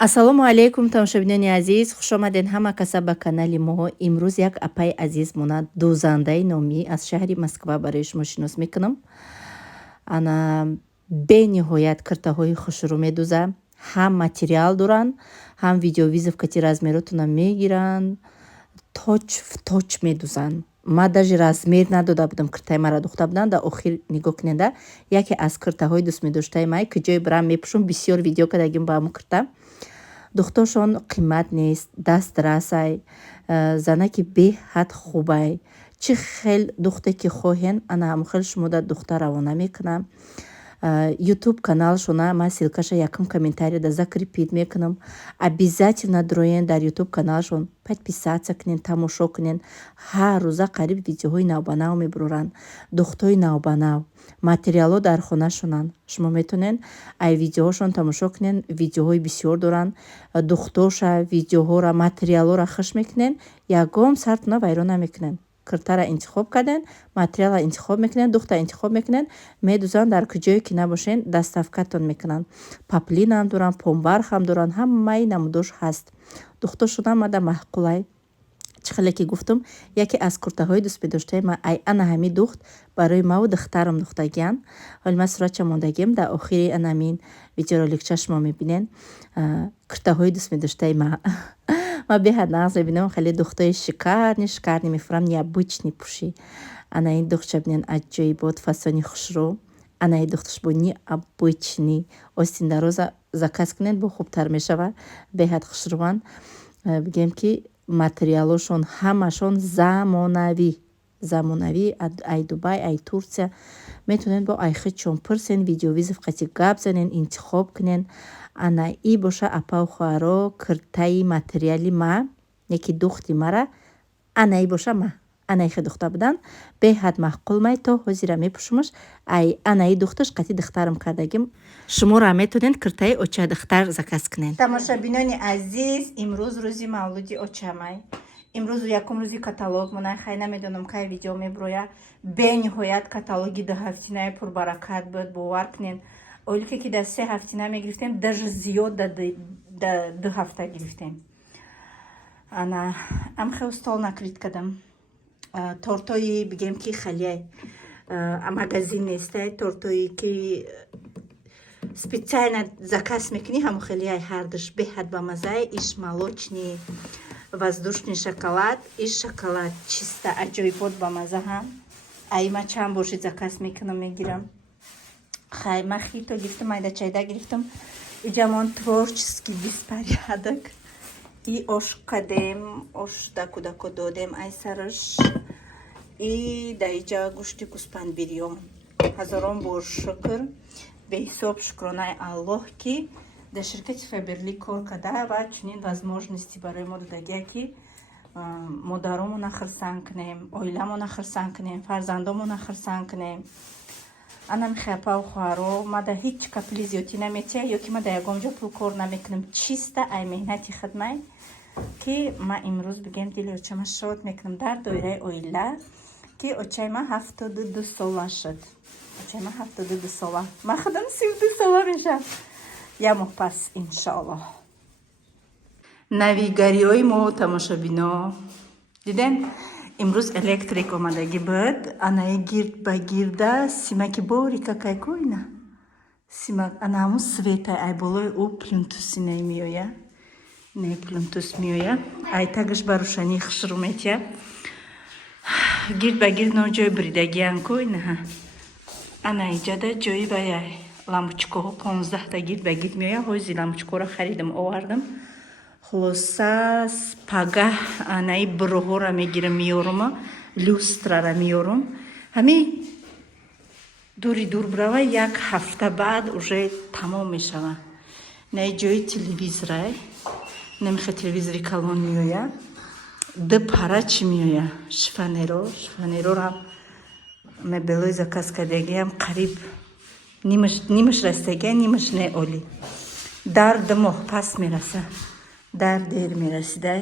ассалому алайкум тамошобинони азиз, хуш омадед ҳама каса ба канали мо. имрӯз як апаи азиз мона дӯзандаи номӣ аз шаҳри Москва барои шумо шинос мекунам. ана бениҳоят киртаҳои хушрӯ медӯза, ҳам материал доранд, ҳам видеовизовкати размеротона мегиранд, точ в точ медӯзанд. ма даже размер надода будам, киртаи мара духта буданд. Дар охир нигоҳ кунеда, яке аз киртаҳои дӯст медоштаи май ки ҷои бирам мепӯшам, бисёр видео кардагим ба ҳамон кирта. духтошон қимат нест, дастрасай, занаки беҳад хубай. Чӣ хел духте ки хоҳен, ана ҳамон хел шумо дар духта равона мекунам. ютуб каналшона ма силкаша якум комментария да закрепит мекунам. Обязательно дроен дар ютуб каналшон подписаться кунен, тамошо кунен. ҳар рӯза қариб видеоҳои навбанав мебуроранд, духтои навбанав, материало дар хонашонанд. шумо метонен ай видеоҳошон тамошо кунен, видеоҳои бисёр доранд. духтоша видеоҳора, материалора хуш мекунен, ягон сартона вайрон намекунен. киртара интихоб карден, материала интихоб мекунен, духта интихоб мекунен, медӯзанд дар куҷое ки набошен доставкатон мекунанд. Паплинам доранд, помбархам доранд, ҳамаи намудош ҳаст. духтошонам мада маҳқулай. чӣ хеле ки гуфтам, яке аз куртаҳои дӯст медоштаи ма ай ана ҳами духт барои маву духтарам духтагиян. ҳоли ма суратша мондагем, дар охири анамин видеороликча шумо мебинен куртаҳои дӯст медоштаи ма. ма беҳад нағз мебинам, хеле духтаи шикарни мефурам, необычный пуши. Ана ин духтша бинен аҷоибот, фасони хушрӯ. Ана ин духташ бо необычный остин дароза заказ кунен, бо хубтар мешава, беҳад хушрӯанд. бигем ки материалошон ҳамашон замонавӣ, ай Дубай, ай Турсия. метонен бо айхичон пурсен, видеовизовкати гап занен, интихоб кунен. ана и боша апау хоҳаро киртаи материали ма, яки духти мара, ана и боша ма. ана ихе духта будан, беҳад маҳқул май, то ҳозира мепӯшумаш, ай ана и духташ қати духтарам кардагим. шуморо метонен киртаи оча духтар заказ кунен. тамошобинони азиз, имрӯз рӯзи мавлуди очамай. имрӯз якум рӯзи каталог монай, хай намедонам кай видео меброя. бениҳоят каталоги дуҳафтинаи пурбаракат буд, бовар кунен. олике ки дар 3 ҳафтина мегирифтем, даже зиёд дар 2 ҳафта гирифтем. ана амхел стол накрит кардам. тортои бигем ки хале магазин нестай, тортои ки специально заказ мекунӣ, ҳамон хелияй ҳардаш беҳад ба мазаи, иш молочный воздушный шоколад, иш шоколад чиста аҷоибот ба маза ҳам. ай ма чанд бошид заказ мекунам, мегирам. хай ма хито гирифтам, майда чайда гирифтам. иҷамон творческий беспорядок. и ош кадем, ош даку додем ай сараш. и да иҷа гӯшти гӯспанд бирём. ҳазорон бор шукр, беҳисоб шукронаи Аллоҳ ки дар ширкати Фаберли кор када ва чунин возможности барои мо додагия ки модаромона хирсанд кунем, оиламона хирсанд кунем, фарзандомона хирсанд кунем. ана мехапав хоҳаро ма да ҳеҷ капли зиёдӣ наметия, ё ки ма да ягон ҷо пул кор намекунам, чиста ай меҳнати хидмай ки ма имрӯз бигем дили очама шод мекунам дар доираи оила ки очаи ма 72 сола шуд. очаи ма 72 сола, ма худам 32 сола мешам. я моҳ пас иншоаллоҳ. навигариҳои мо тамошобино дидем, имрӯз электрик омадагӣ буд. анаи гирд ба гирда симаки бори какайкоина симак, ана ҳамун светай ай болои ӯ плюнтуси меоя, не плюнтус меоя, ай тагаш ба рӯшанӣ хушрӯ метия. гирд ба гирд но ҷои бридагиян коина. ана иҷада ҷои баяй лампочкаҳо 15 та гирд ба гирд меоя. ҳози лампочкаҳоро харидам, овардам. хулоса пагаҳ анаи бурӯҳора мегирам, меёрум, люстрара меёрум. ҳамин дури дур брава, як ҳафта баъд уже тамом мешава. наи ҷои телевизорай, намехе телевизори калон меоя. ду пара чӣ меоя, шифонерора мебелои заказ кардагиам қариб нимаш расидагия, нимаш не оли. дар 2 моҳ пас мераса, дар дер мерасидай.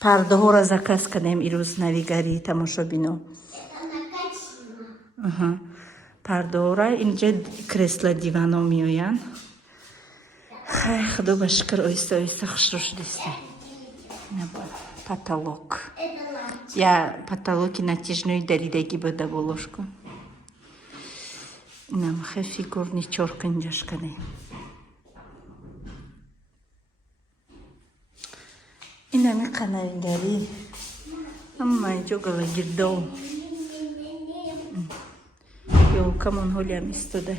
пардаҳора заказ кардем ирӯз навигари тамошобино. пардаҳора инҷа кресла дивано меоянд. хай худо ба шукр оҳиста оҳиста хушрӯ шудеста. Потолок. Я потолоки натяжной даридагӣ буда болошку. Инам хай фигурни чорка инҷашкаде. Инами қанаригари. Амма ҷо галагирдов. Ёлкамон ҳолиам истода.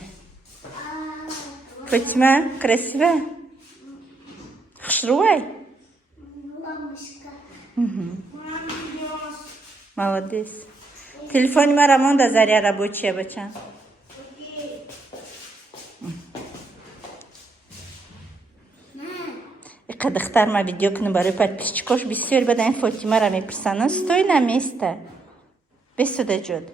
Фатима, красивая? Хушрӯай? Молодец. Телефони мара монда заря рабочая бача. Қадахтар ма видео кунем барои подписчикош бисёр бадаин Фотимара мепурсанд. Стой на место. Без сюда ҷуд.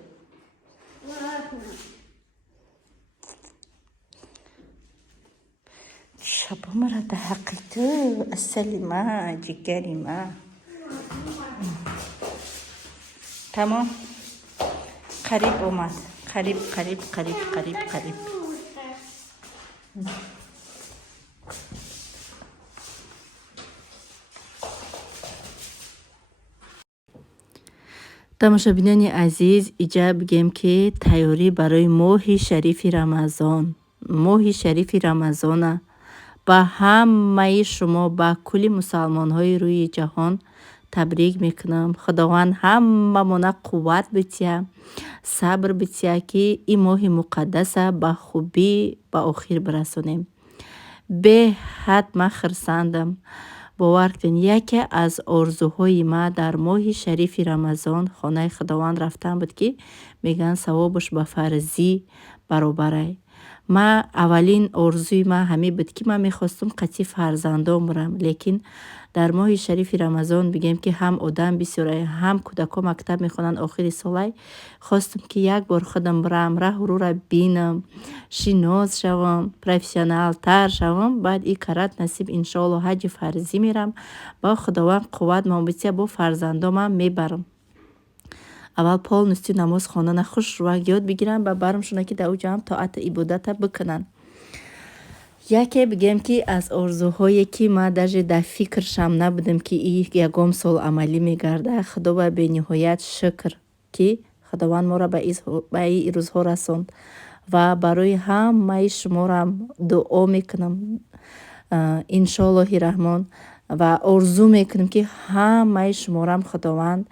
Шабомара да ҳақиту асалима ҷигарима. Тамом. Қариб омад. Қариб. тамошобинони азиз, иҷа бигем ки тайёрӣ барои моҳи шарифи Рамазон. Моҳи шарифи Рамазона ба ҳамаи шумо, ба кулли мусалмонҳои рӯи ҷаҳон табрик мекунам. Худованд ҳамамона қувват бития, сабр бития, ки ин моҳи муқаддаса ба хубӣ ба охир бирасонем. Беҳад ман хирсандам. бовар кунед, яке аз орзуҳои ман дар моҳи шарифи Рамазон хонаи Худованд рафтан буд, ки мегӯян савобаш ба фарзӣ баробарай. Ман аввалин орзуи ман ҳамин буд, ки ман мехостум қатъи фарзандон бурам, лекин дар моҳи шарифи Рамазон бигем ки ҳам одам бисёрай, ҳам кӯдако мактаб мехонанд охири солай, хостум ки як бор худам бурам, раҳу рӯра бинам, шинос шавам, профессионалтар шавам. Баъд ин карат насиб иншоалло ҳаҷи фарзӣ мерам. Ба Худованд қувват мабития, бо фарзандомам мебарам. аввал полностью намоз хонана хушрӯак ёд бигиранд, ба бармшона ки дар уҷам тоата ибодата бикунанд. Яке бигем ки аз орзуҳое ки ман даже дар фикршам набудам ки ин ягон сол амалӣ мегардад. Худо ба бениҳоят шукр, ки Худованд моро ба ин рӯзҳо расонд ва барои ҳамаи шуморам дуо мекунам иншоаллоҳи раҳмон ва орзу мекунам ки ҳамаи шуморам Худованд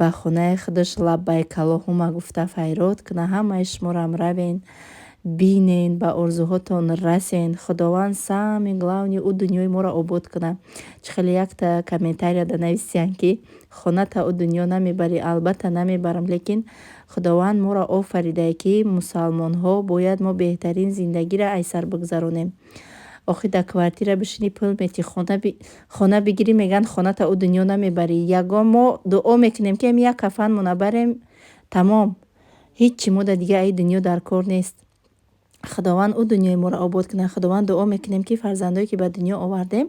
ба хонаи худаш лаббайк аллоҳумма гуфта файрод куна. Ҳамаи шуморам равен, бинен, ба орзуҳотон расен. Худованд сами главни у дунёи моро обод куна. Чихеле якта комментария данависиянд ки хоната у дунё намебарӣ. Албатта намебарам, лекин Худованд моро офаридае ки мусалмонҳо бояд мо беҳтарин зиндагиро айсар бигзаронем. охир дар квартира бишинӣ пул метӣ, хона бигирӣ, меган хоната у дунё намебарӣ. Ягон мо дуо мекунем ки як кафанмона барем, тамом. Ҳичи мо дар дига ай дунё дар кор нест. Худованд у дунёи моро обод кунад. Худованд дуо мекунем ки фарзандое ки ба дунё овардем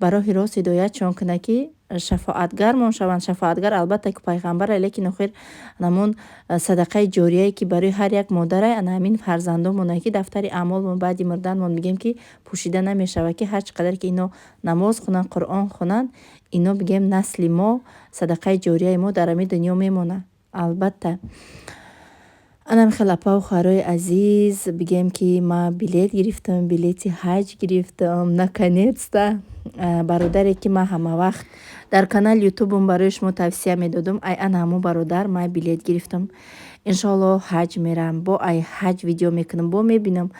ба роҳи рост ҳидоятшон кунад, ки шафоатгармон шаванд. Шафоатгар албатта ки пайғамбарай, лекин охир намун садақаи ҷорияе ки барои ҳар як модарай, ана ҳамин фарзандонмона ки дафтари аъмолмон баъди мурданмон бигем ки пӯшида намешавад, ки ҳар чӣ қадар ки ино намоз хунанд, қуръон хунанд, ино бигем насли мо, садақаи ҷорияи мо дар ҳамин дунё мемонад. Албатта анам хеле апа ва хоҳарои азиз, бигем ки ман билет гирифтам, билети ҳаҷ гирифтам. Наконец-то бародаре ки ман ҳама вақт дар канали ютубам барои шумо тавсия медодам, ай ана ҳамон бародар ман билет гирифтам. иншоалло ҳаҷ мерам, бо ай ҳаҷ видео мекунам, бо мебинам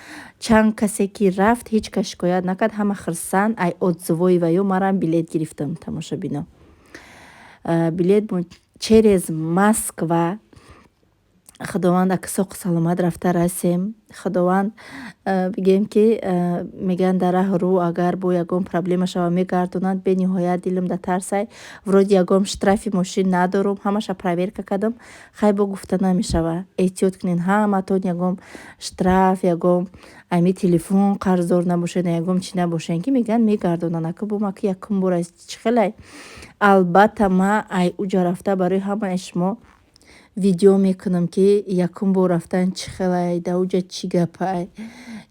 чанд касе ки рафт, ҳеҷ кас шикоят накард, ҳама хирсанд, ай отзывои ва ё марам билет гирифтам. Тамошобино билет через Москва. Худованд аксоқу саломат рафта расем. Худованд бигем ки меган дар раҳ рӯ агар бо ягон проблема шава мегардонад. Бениҳоят дилам да тарсай. Вроди ягон штрафи мошин надорум. Ҳамаша проверка кардам. Хай бо гуфта намешава. Эҳтиёт кунед, ҳаматон ягон штраф, ягон ами телефон қарздор набошед, ягон чӣ набошед, ки меган мегардонанд. Ака бо ма ки якум бора чихелай. Албатта ма ай уҷа рафта барои ҳамаи шумо видео мекунам ки якум бор рафтан чӣ хелай дауҷа чӣ гапай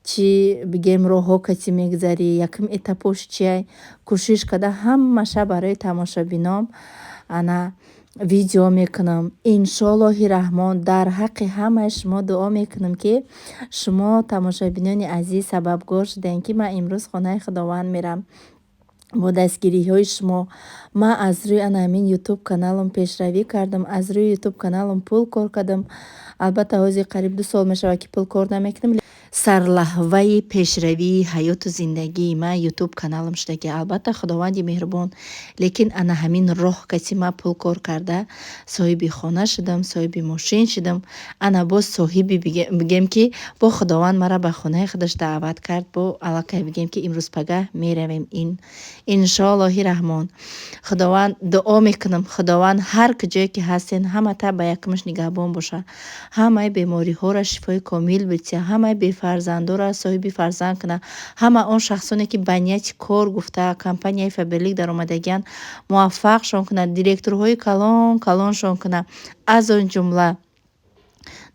чӣ бигем роҳҳо кати мегзарӣ якум этапош чиай кӯшиш карда ҳамаша барои тамошобинам ана видео мекунам. Иншоллоҳи раҳмон дар ҳаққи ҳамаи шумо дуо мекунам ки шумо тамошобинони азиз сабабгор шудем ки ман имрӯз хонаи худованд мерам. Бо дастгириҳои шумо ман аз рӯи ана ҳамин ютуб каналам пешравӣ кардам, аз рӯи ютуб каналам пул кор кардам. Албатта ҳозир қариб 2 сол мешавад ки пул кор намекунам. Сарлаҳваи пешравии ҳаёту зиндагии ман ютуб каналам шуда. Албатта худованди меҳрубон, лекин ана ҳамин роҳ каси ман пул кор карда соҳиби хона шудам, соҳиби мошин шудам. Ана боз соҳиби бигем ки бо худованд мара ба хонаи худаш даъват кард, бо аллакай бигем ки имрӯз пагаҳ меравем. Иншоаллоҳи раҳмон худованд дуо мекунам, худованд ҳар куҷое ки ҳастен ҳамата ба якумаш нигаҳбон боша, ҳамаи бемориҳоро шифои комил бития, ҳамаи бефарзандора соҳиби фарзанд куна, ҳама он шахсоне ки ба нияти кор гуфта компанияи фаберлик даромадагиян муваффақшон кунад, директорҳои калон калоншон куна. Аз он ҷумла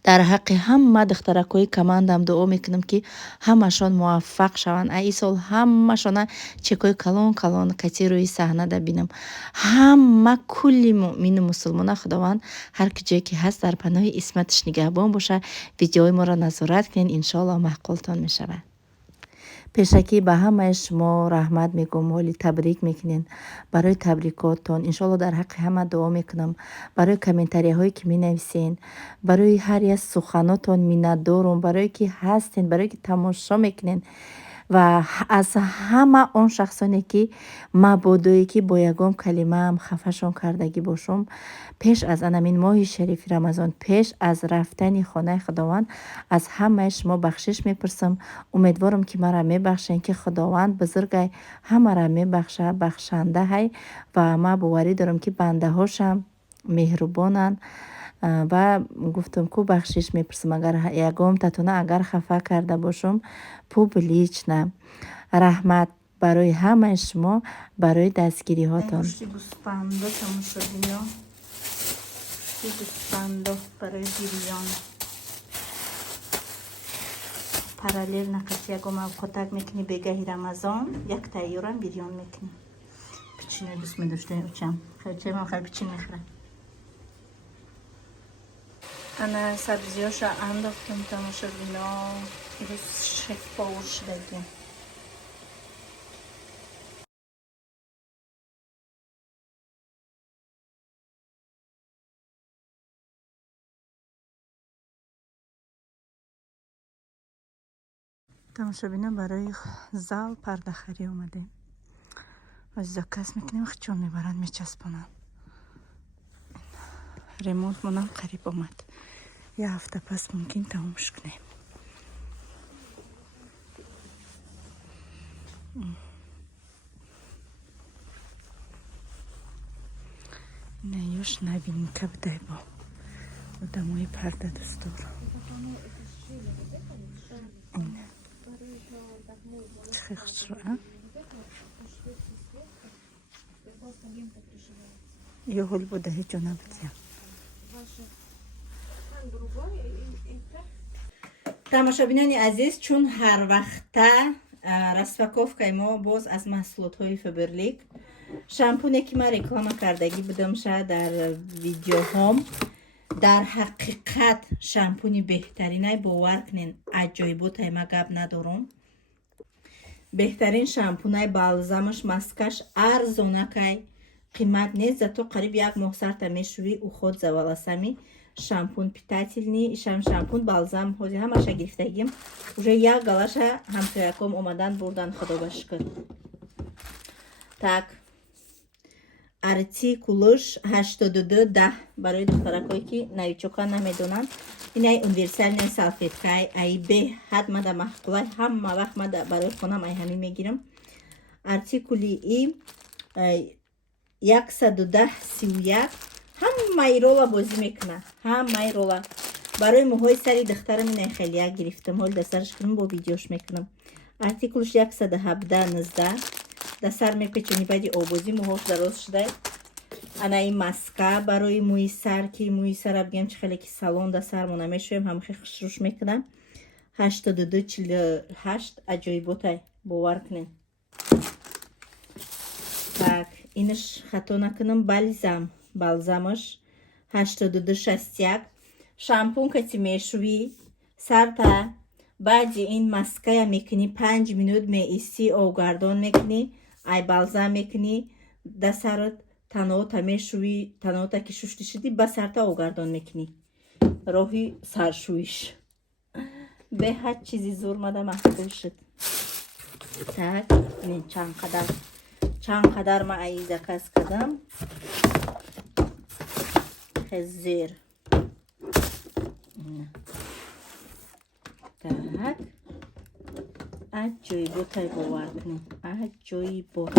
дар ҳаққи ҳама духтаракҳои командам дуо мекунам ки ҳамашон муваффақ шаванд. Ай сол ҳамашона чекҳои калон калон кати рӯи саҳна дабинам. Ҳама кулли муъмину мусулмона худованд ҳар куҷое ки ҳаст дар паноҳи исматаш нигаҳбон боша. Видеои моро назорат кунед, иншоаллоҳ маҳқултон мешавад. пешакӣ ба ҳамаи шумо раҳмат мегӯм, ҳоли табрик мекунед. Барои табрикотон иншоаллоҳ дар ҳаққи ҳама дуо мекунам. Барои комментарияҳое ки менависен, барои ҳар як суханотон миннатдорум, барое ки ҳастен, барое ки тамошо мекунед ва аз ҳама он шахсоне ки мабодое ки бо ягон калимаам хафашон кардагӣ бошум, пеш аз анамин моҳи шарифи рамазон, пеш аз рафтани хонаи худованд аз ҳамаи шумо бахшиш мепурсам. Умедворам ки мара мебахшем, ки худованд бузургай ҳамара мебахша, бахшандаҳай ва ман боварӣ дорам ки бандаҳошам меҳрубонанд ва гуфтам ку бахшиш мепурсам агар ягон татона агар хафа карда бошум публична. Раҳмат барои ҳамаи шумо, барои дастгириҳотон. Барои гирён параллел нақати ягон авқотак мекунӣ бегаҳи рамазон, як тайёрам бирён мекунӣ. Пичини дӯст медоштани учам. Чайман хай пичин мехӯрам. Ана сабзиёша андохтам тамошобино. Ирӯз шеф-повар шудагӣ. тамошобино барои зал пардахарӣ омадем. заказ мекунем, хичон мебаранд, мечаспонанд. ремонт монам қариб омад. Я ҳафта пас мумкин тамомш кунем. наёш новинка будай бо одамои парда дӯстдор. Чӣ хушро, а? Ё ҳол буда ҳеҷ ҷо набудия. тамошобинони азиз, чун ҳар вақта расфаковкаи мо боз аз маҳсулотҳои Фаберлик. Шампуне ки ман реклама кардагӣ будамша дар видеоҳом. Дар ҳақиқат шампуни беҳтаринай, бовар кунен, аҷоиботай, ма гап надорум. беҳтарин шампунай, балзамаш, маскаш арзонакай, қимат нест, зато қариб 1 моҳ сарта мешуви уход заваласами шампун питательный, шампун, балзам, ҳозир ҳамаша гирифтагим. Уже 1 галаша ҳамсояком омадан бурдан, худо ба шукр. Так, артикулуш 8210 барои духтаракое ки навичока намедонанд. Инай универсальная салфеткай, ай беҳад мада маҳқулай, ҳама вақт мада барои хонам ай ҳамин мегирам. Артикули и 110-31 ҳамаи рола бозӣ мекунад, ҳамаи рола. барои мӯҳои сари духтарам инай хелия гирифтам, ҳол дасараш кунам, бо видеош мекунам. Артикулуш 117-19 да сар мепечони баъди обозӣ мӯҳош дароз шудай. ана ин маска барои мӯи сар ки мӯи сара бигем чи хеле ки салон да сармо намешӯем ҳамахе хушруш мекунам 8248 аҷоиботай бовар кунем. Так инаш хато накунам балзамаш 8261 шампун кати мешӯӣ сарта баъди ин маская мекунӣ 5 минут меисӣ овгардон мекунӣ ай балзам мекунӣ да сарат танота мешӯӣ танота ки шушти шуди ба сарта овгардон мекунӣ роҳи саршӯиш беҳад чизи зурмада маҳсул шуд. Так ин чанд қадар ма ай заказ кардам хезер. Так аҷоиботай бовар кунем аҷоибот.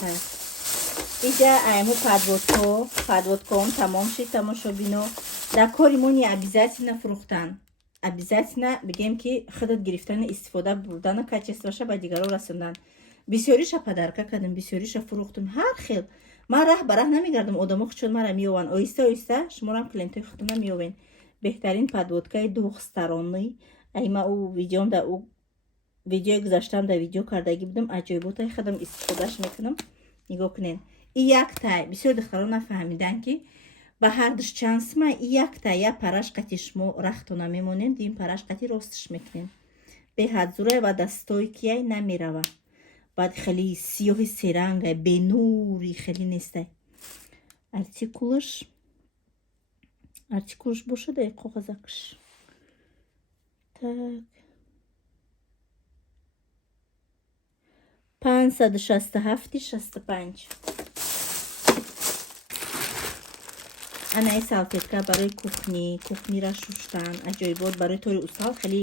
Так иҷа айму подводком тамом шид. тамошобино дар кори мони обязательно фурӯхтан обязательно бигем ки худат гирифтани истифода бурдана качестваша ба дигаро расондан. бисёриша падарка кардам бисёриша фурӯхтам ҳар хел. ман раҳ ба раҳ намегардам одамо хучон мара меёванд оҳиста оҳиста шуморам клиентои худтона меёвен. беҳтарин подводкаи двухсторонный айма у видеом да у видеои гузаштаам да видео кардагӣ будам аҷоиботаи худам истифодаш мекунам. нигоҳ кунен и яктай бисёр духтарон нафаҳмидан ки ба ҳар душ чансма и яктай я парашкати шумо рахтона мемонем дим парашкати ростиш мекунем беҳад зурай ва дастойкияй намерава баъд хеле сиёҳи серангай бенури хеле нестай. артикулаш бошада қоғазакш. Так 567-65 анаи салфетка барои кухнира шуштан аҷоибот барои тори устал хеле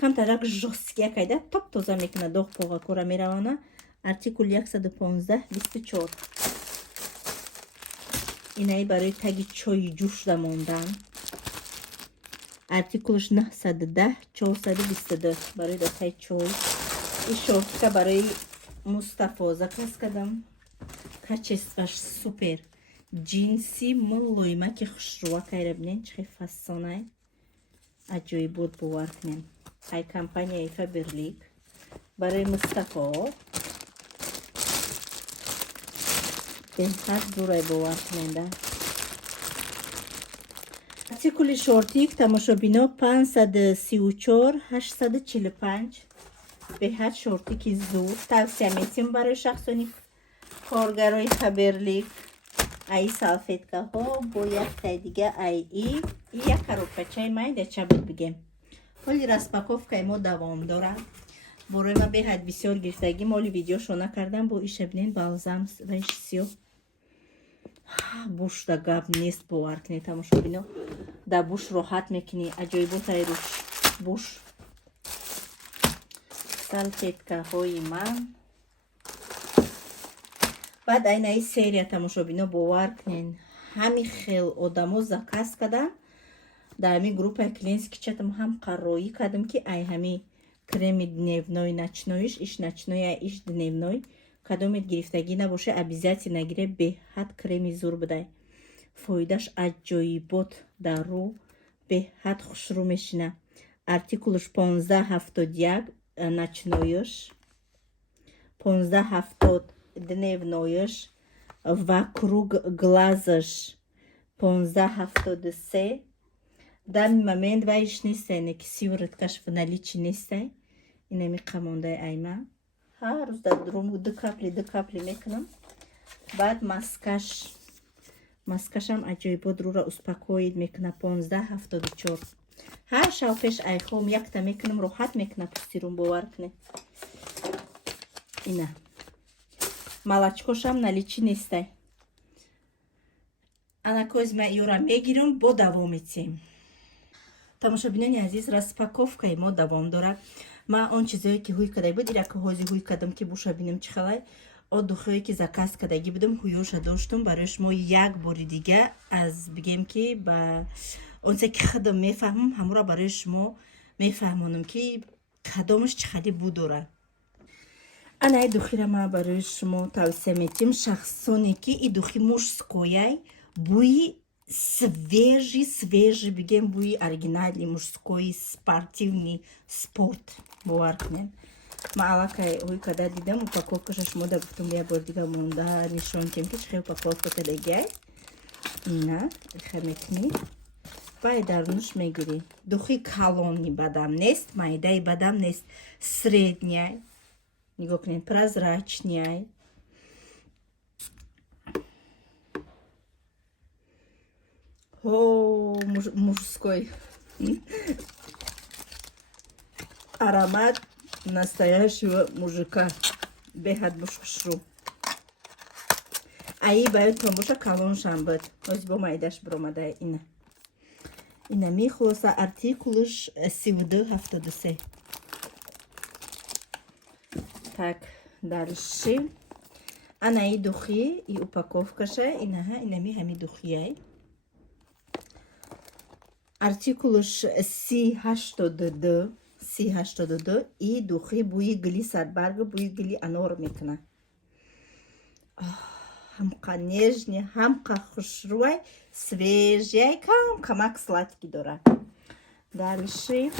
камтарак жостикия кайда топ тоза мекуна доғ поғакора меравана артикул 115-24 инаи барои таги чойи ҷушда мондан артикулаш 910-422 барои дохтаи чой. и шортика барои Мустафо заказ кардам качестваш супер джинси мулоимаки хушрӯва кайра бинен чӣ фасонай аҷоибот бовар кунем ай компанияи Фаберлик барои Мустафо беҳтар зурай бовар куненда. артикули шортик тамошобино 534-845 беҳад шортики зур тавсия метим барои шахсони коргарои Фаберлик. ай салфеткаҳо бо яктай дига ай и як коробкачаи майда чабуд бигем ҳоли распаковкаи мо давом дорад. борои ма беҳад бисёр гирифтагӣ моли видеошо накардам бо иша бинен балзам ваш сиёҳ буш да гап нест бовар кунед тамошобино да буш роҳат мекунӣ аҷоиботаи руш буш салфеткаҳои ман баъд айнаи серия тамошобино бовар кунен ҳами хел одамо заказ кардам дар ҳами группаи клиентски чатам ҳам қарроӣ кардам ки ай ҳами креми дневной начноиш иш начноя иш дневной кадомет гирифтагӣ набоша обязательно гире беҳад креми зур будай фоидаш аҷоибот дар рӯ беҳад хушрӯ мешина. артикулаш 1571 начноиш 1570 дневноиш вокруг глазаш 1573 дами момент вайш нестай неки сивороткаш в наличи нестай инами қамондаи айма ҳар рӯз дар дрому ду капли мекунам. баъд маскашам аҷоибот рӯра успокоид мекуна 1574 ҳар шав пеш айхом якта мекунам роҳат мекуна пустирум бовар куне. ина малачкошам наличи нестай анакозма ёра мегирам бо давом етем. тамошобинони азиз распаковкаи мо давом дорад. ман он чизое ки ҳуй кадаги буд ира ки ҳозир ҳуй кардам ки буша бинем чӣ халай одухое ки заказ кадаги будам ҳуёша доштум барои шумо як бори дига аз бигем ки ба онсе ки худам мефаҳмам ҳамора барои шумо мефаҳмонам ки кадомаш чӣ хади бу дорад. Анай духира ма барои шумо тавсия метим шахсоне ки и духи мужскояй буи свежий бигем буи оригинальный мужской спортивный спорт бовар кунем. Ма аллакай ой када дидам упаковкаша шумода гуфтум я бор дига монда нишон кем ки чхе упаковка кадагиай ина хаметни вай дарнуш мегири духи калонни бадам нест майдаи бадам нест средняй нигоҳ кунед прозрачняй мужской аромат настоящего мужика беҳад мушхушрӯ аи баёд томоша калоншам буд ҳози бо майдаш биромадай ина мехулоса артикулаш 3273. Так, дальше. Она и духи, и упаковка же, и нами хами духи. Артикулаш C82, и духи буи гли садбарга, буи гли анор мекна. Хамка нежный, хамка хушруай, свежий, камак сладкий дора. Дальше.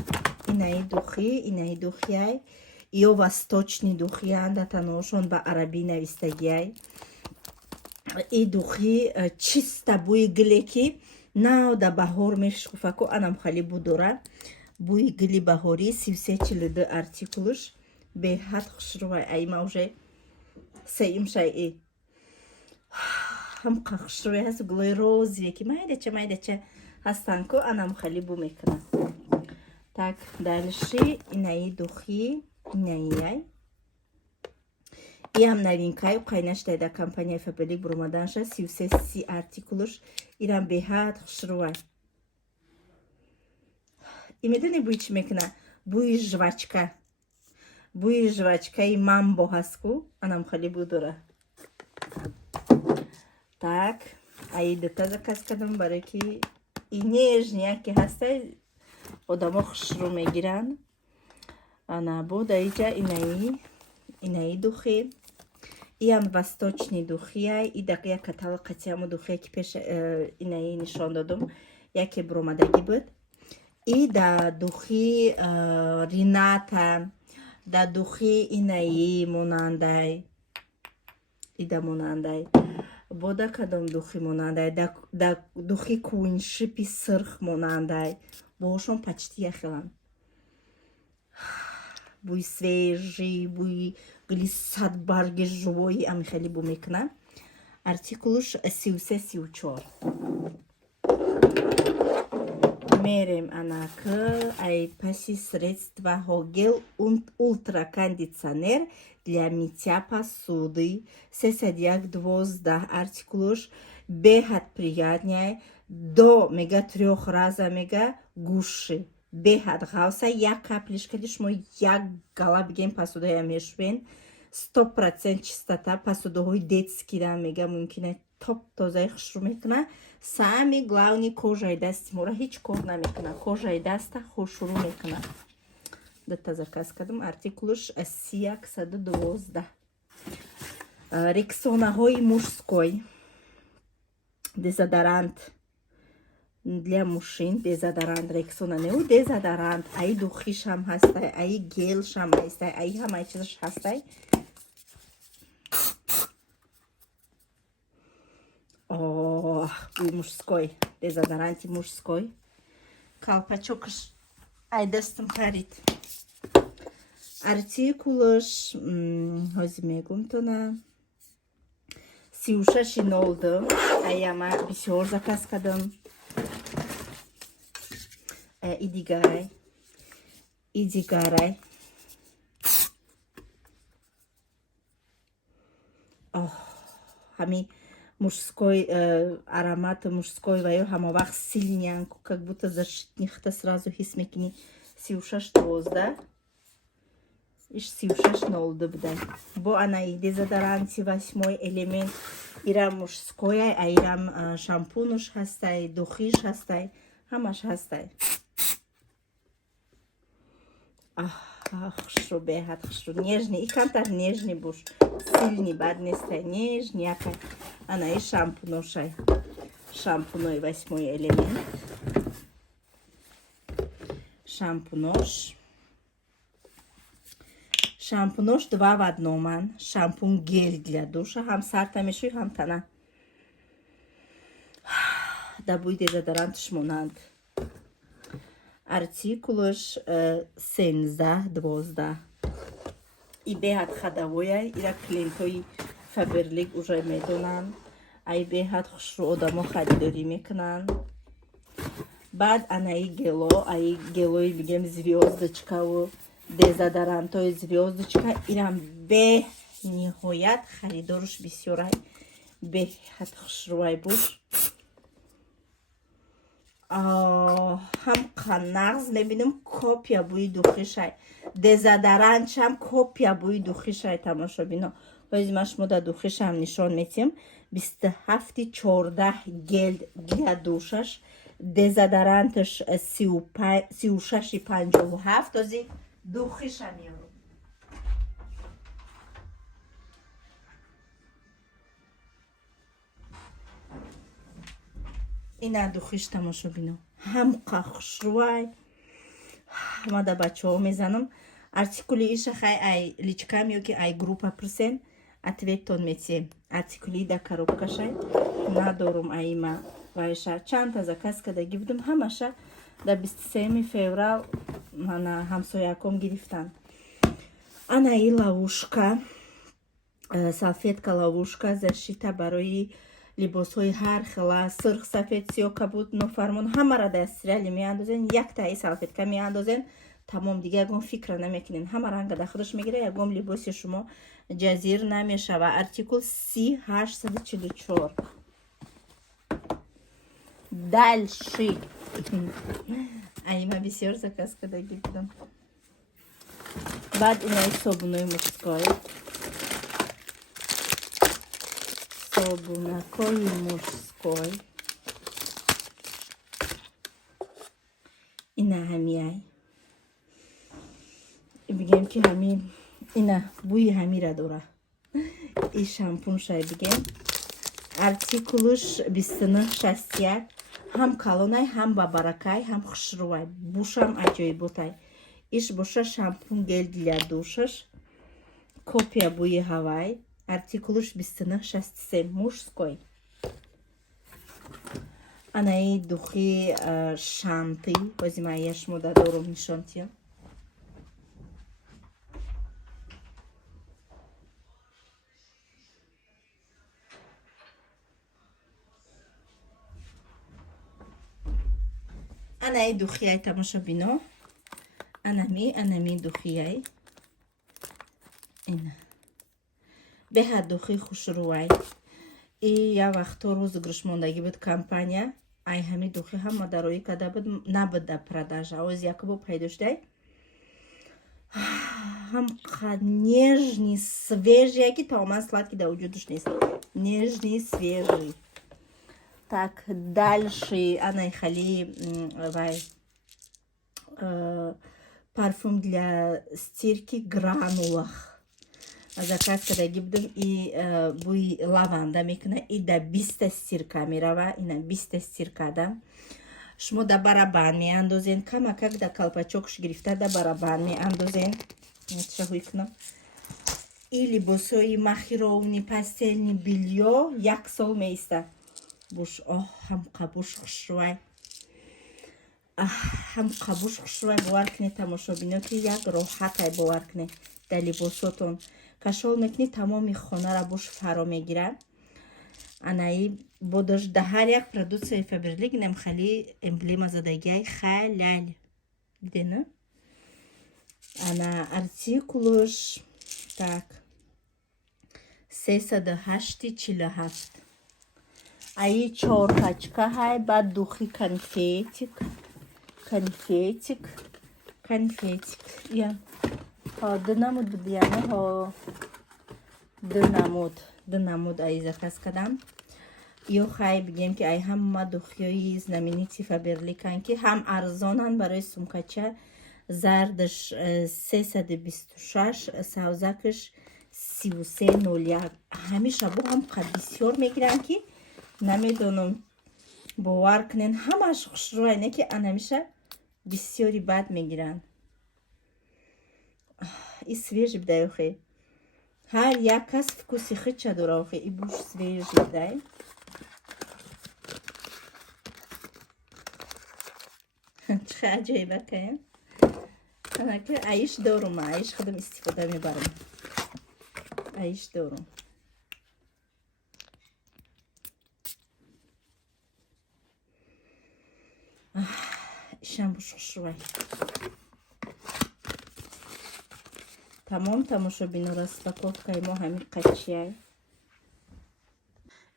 И на духи. Ио восточный духи анда таношон ба араби навистагиай. И духи чисто буи глеки нау да баҳор мешкуфаку анам хали будора. Буи гли баҳори 3342 артикулуш беҳад хушрӯай ай ма уже сеим шайи ҳамқа хушрӯи ҳаст гулои розие ки майдача ҳастанку анам хали бу мекунам. Так дальше инаи духи инаияй иам новинкай қайнаштаи да компания фабелик буромаданша 33 артикулуш ирам беҳад хушрӯай и медони буи чӣ мекуна буи жвачкаи мамбо ҳастку анам хали бу дора. Так аи дута заказ кардам барои ки и нежния ки ҳастай одамо хушрӯ мегиранд. Ана бо даиҷа инаи духи иам восточный духияй и дақия каталоқатиаму духие ки пеш инаи нишон додум яке буромадаги буд и да духи рината да духи инаи монандай ида монандай бода кадом духи монандай да духи куиншипи сирх монандай боҳошон почти яхеланд буи свежий буи глиссадбарги жувои ами хеле бу мекунад. Артикулуш 3334. Мерем анака айпаси средства Hogel ультракондиционер для мытья посуды 6112 артикулуш беҳад приятняй до мега 3 раза мега гуши беҳад ғавса як каплишкади шумо як гала бигем посудая мешӯен 100% чистота посудаҳои детскира мега мумкина топ тозаи хушрӯ мекуна сами главни кожаи дасти мора ҳеҷ кор намекуна кожаи даста хушрӯ мекуна дата заказ кардам артикулуш 3112 рексонаҳои мужской дезодорант для мужчин дезодорант рексона неу дезодорант аи духишам ҳастай аи гелшам ҳастай аи ҳамаи чизаш ҳастай буи мужской дезодоранти мужской калпачокаш ай дастам харид артикулаш ҳози мегум тона 3602 ай ама бисёр заказ кардам идигарай ҳами мужской аромат мужской ваё ҳамавақт сильнянку как будто зашнихта сразу ҳис мекунӣ 3612 иш 3602 будай бо анаи дезодоранти 8 элемент ирам мужскояй а ирам шампунуш ҳастай духиш ҳастай ҳамаш ҳастай хушру беҳад хушру нежни и камтар нежни буш сильни бад нестай нежни якай ана и шампуношай шампуной 8 элемент шампунош 2 в одном шампун гель для душа ҳам сарта мешӯй ҳам тана да бӯи дезодорантш монанд артикулаш 13-12 и беҳад хадавояй ира клиентҳои фаберлик уже медонанд ай беҳад хушрӯ одамо харидорӣ мекунанд баъд анаи гело ай гелои мигем звёздочкаву дезодорантҳои звёздочка ирам бениҳоят харидорш бисёрай беҳад хушрӯай буд ҳам нағз мебинем копия бӯи духишай дезодорантшам копия бӯи духишай тамошобино ҳозир шумо да духишам нишон метиҳем 27-14 гел для душаш дезодоранташ 36-57 ҳозир духишам меёрам ина духиш тамошобино ҳамқа хушрӯай мада бачаҳо мезанам артикули иша хай ай личкам ёки ай группа пирсен ответтон метиҳем артикули да коробкашай надорум аима вайша чандта заказ кардаги будам ҳамаша да 23 феврал мана ҳамсояком гирифтан анаи лавушка салфетка лавушка зашита барои либосҳои ҳар хела сирх сафед сиёҳ кабуд нофармон ҳамара да стирали меандозен яктаи салфетка меандозен тамом дига ягон фикра намекунен ҳама ранга да худаш мегира ягон либоси шумо ҷазир намешава артикул 3844 дальше аима бисёр заказ кардаги будам баъд инаи собунои мужской собунакои мужской ина ҳамияй бигем ки ҳамин ина бӯи ҳамира дора и шампуншай бигем артикулуш 29-61 ҳам калонай ҳам ба баракай ҳам хушрӯай бушам аҷоиботай иш боша шампун гел для душаш копия бӯи ҳавай артикулуш 29-63 мужской анаи духи шанти ҳозир ман яшмо дадорум нишонтиям анаи духияй тамошобино анами духияй ина беҳад духи хушрӯай и я вақто розыгрышмондагӣ буд компания ай ҳами духи ҳама дароӣ карда буд набуд да продажа оз якбо пайдо шудай ҳамқа нежни свежия ки таоман сладки да вуҷудуш нест нежни свежий так дальше анай хали вай парфюм для стирки гранулах заказ кардаги будам и бӯи лаванда мекуна и да 20 стирка мерава ина 20 стиркада шумо да барабан меандозен камакак да калпачокш гирифта да барабан меандозен шаҳуи кунам и либосҳои махировни пастелни бильё 1 сол меиста буш ҳамқа буш хушрӯай ҳамқа буш хушрӯай бовар кунед тамошобино ки як роҳатай бовар кунед да либосотон кашол мекунӣ тамоми хонара буш фаро мегира анаи бодаш да ҳар як продуксияи фаберлик инам хали эмблема задагиай халал бидена ана артикулуш так 308-47 аи чорпачка ҳай баъд духи конфетик я ду намуд будияне ду намуд ай заказ кардам ё хай бигем ки ай ҳама духиёи знаменити фаберликан ки ҳам арзонан барои сумкача зардаш 326, савзакаш 3301. ҳамеша бо ҳам қад бисёр мегиранд ки намедонам бовар кунен, ҳамаш хушрӯя, не ки ҳамеша бисёри бад мегиранд. И свежи бидай охе. ҳар як кас вкуси худша дора охе. И буш свежи бидай. چه عجیبه که انا که عیش دارم، عیش خودم استفاده میبرم، عیش دارم. ایشم بوش خوشوی تمام تماشابینان распаковка ما همین قچیه.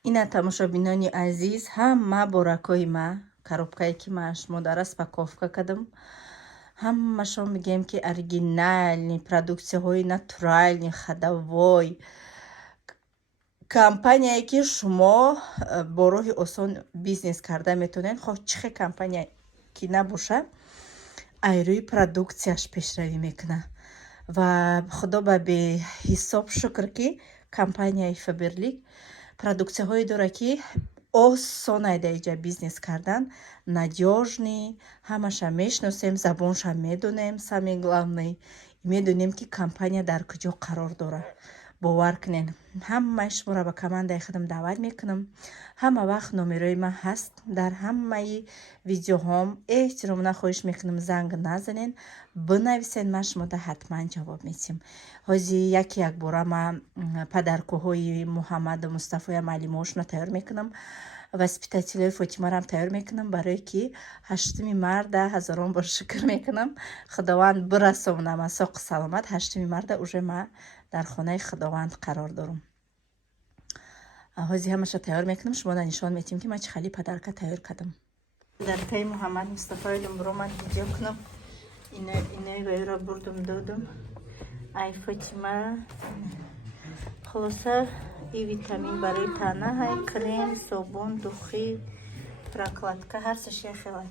اینا تماشابینان عزیز، همه بارکای ما коробкае ки ман шумо дар распаковка кардам, ҳамашон мегӯем ки оригинални продуксияҳои натурални ходовой компанияе ки шумо бо роҳи осон бизнес карда метавонед. хоҳ чӣ хел компания ки набоша, айрӯи продуксияш пешравӣ мекуна ва худо ба беҳисоб шукр ки компанияи Faberlic продуксияҳое дора ки осон айда иҷа бизнес кардан, надёжни, ҳамаша мешносем, забонша медонем, самое главное медонем ки компания дар куҷо қарор дора. бовар кунен, ҳамаи шуморо ба командаи худам даъват мекунам. ҳама вақт номерои ман ҳаст дар ҳамаи видеоҳом. эҳтиромона хоҳиш мекунам занг назанен, бинависен, ман шумода ҳатман ҷавоб медиҳам. ҳози як бора ман падаркӯҳои Муҳаммаду Мустафоям алимошна тайёр мекунам, васпитателои Фотимарам тайёр мекунам, барое ки 8 марта ҳазорон бор шукр мекунам худованд бирасонам соқу саломат. 8 марта уже ман дар хонаи худованд қарор дорам. ҳози ҳамаша тайёр мекунам, шумода нишон медиҳам ки ман чӣ хели падарка тайёр кардам. Падаркаи Муҳаммад Мустафоям буромад видео кунам. инои вайро бурдум додум. ай Фотима, хулоса и витамин барои тана, ҳай крем, собун, духи, прокладка, ҳар сашия хелай.